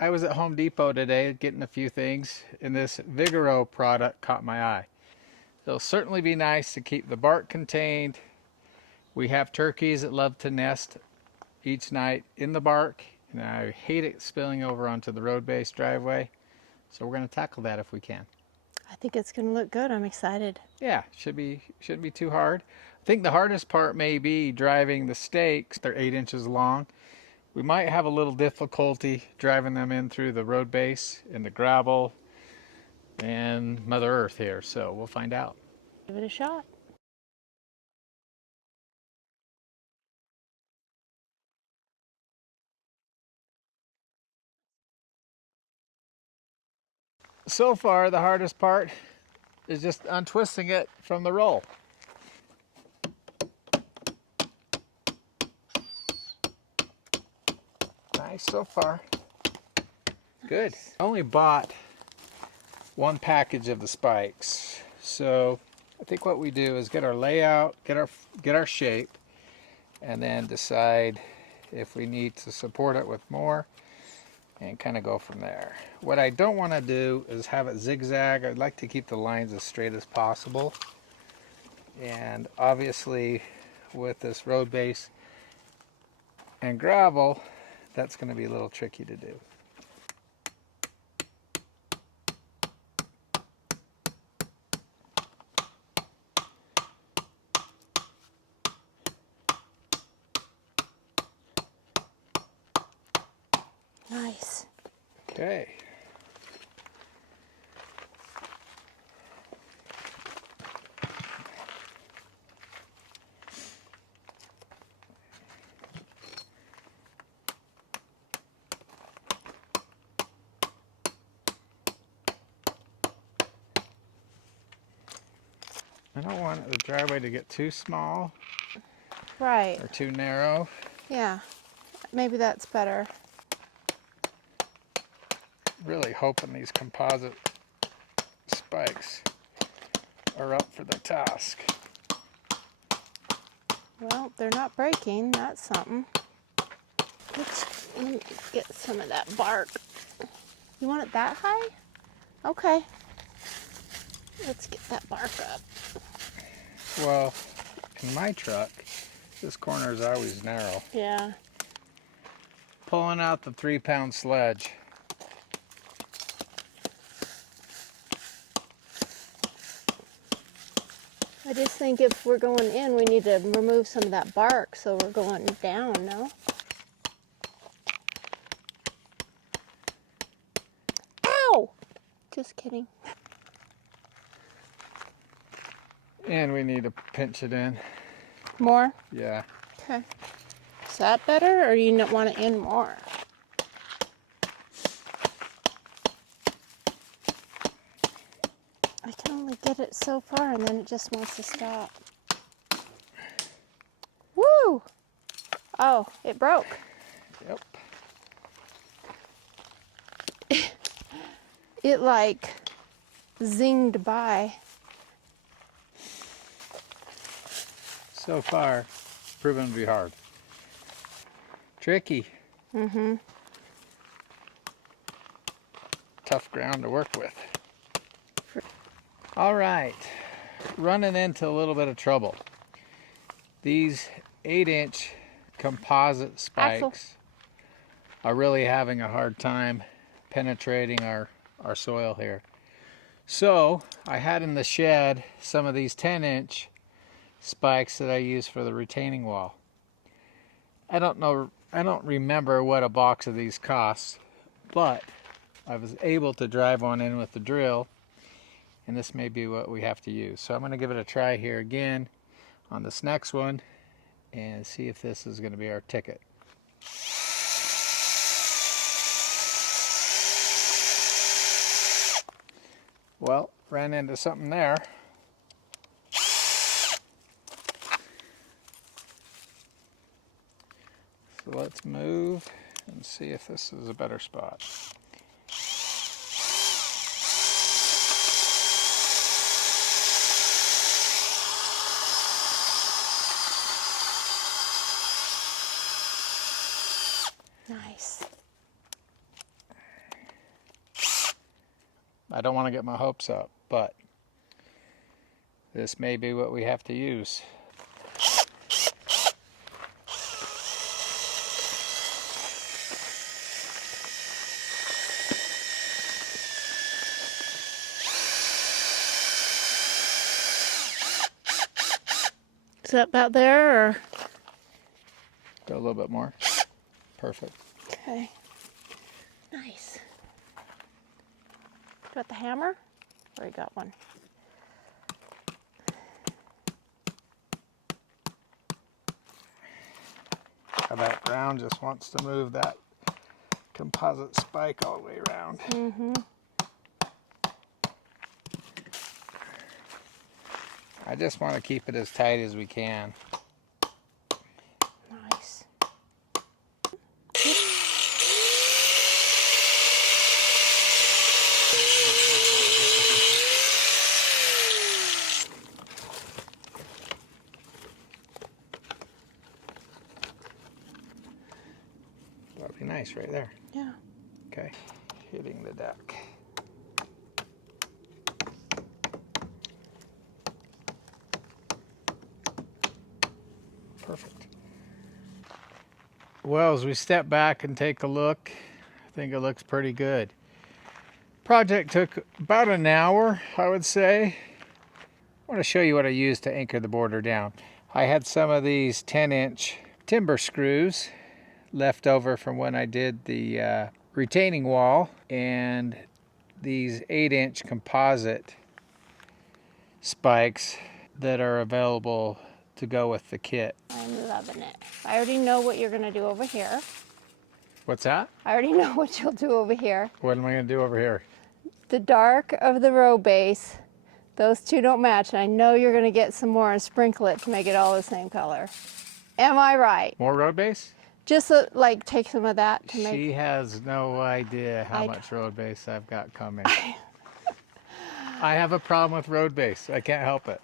I was at Home Depot today getting a few things, and this Vigoro product caught my eye. It'll certainly be nice to keep the bark contained. We have turkeys that love to nest each night in the bark, and I hate it spilling over onto the road-based driveway. So we're going to tackle that if we can. I think it's going to look good. I'm excited. Yeah, shouldn't be too hard. I think the hardest part may be driving the stakes. They're 8 inches long. We might have a little difficulty driving them in through the road base and the gravel and Mother Earth here, so we'll find out. Give it a shot. So far, the hardest part is just untwisting it from the roll. Nice so far. Good. I only bought one package of the spikes, so I think what we do is get our layout, get our shape, and then decide if we need to support it with more and kind of go from there. What I don't want to do is have it zigzag. I'd like to keep the lines as straight as possible, and obviously with this road base and gravel, that's going to be a little tricky to do. Nice. Okay. I don't want the driveway to get too small Right. or too narrow. Yeah. Maybe that's better. Really hoping these composite spikes are up for the task. Well, they're not breaking. That's something. Let me get some of that bark. You want it that high? Okay. Let's get that bark up. Well, in my truck, this corner is always narrow. Yeah. Pulling out the 3-pound sledge. I just think if we're going in, we need to remove some of that bark, so we're going down, no? Ow! Just kidding. And we need to pinch it in. More? Yeah. Okay. Is that better, or you not want it in more? I can only get it so far, and then it just wants to stop. Woo! Oh, it broke. Yep. It like zinged by. So far, proven to be hard. Tricky. Mm-hmm. Tough ground to work with. All right, running into a little bit of trouble. These 8-inch composite spikes are really having a hard time penetrating our soil here. So I had in the shed some of these 10-inch spikes that I use for the retaining wall. I don't remember what a box of these costs, but I was able to drive one in with the drill, and this may be what we have to use. So I'm going to give it a try here again on this next one and see if this is going to be our ticket. Well, ran into something there. So let's move and see if this is a better spot. Nice. I don't want to get my hopes up, but this may be what we have to use. Is that about there, or? Go a little bit more. Perfect. Okay. Nice. Got the hammer? Or you got one? Now that ground just wants to move that composite spike all the way around. Mm-hmm. I just want to keep it as tight as we can. Nice. That'd be nice right there. Yeah. Okay, hitting the deck. Perfect. Well, as we step back and take a look, I think it looks pretty good. Project took about an hour, I would say. I want to show you what I used to anchor the border down. I had some of these 10-inch timber screws left over from when I did the retaining wall, and these 8-inch composite spikes that are available to go with the kit. I'm loving it. I already know what you're gonna do over here. What's that? I already know what you'll do over here. What am I going to do over here? The dark of the row base, those two don't match, and I know you're gonna get some more and sprinkle it to make it all the same color. Am I right? More road base? Just like take some of that to make. She has no idea how much road base I've got coming. I have a problem with road base. I can't help it.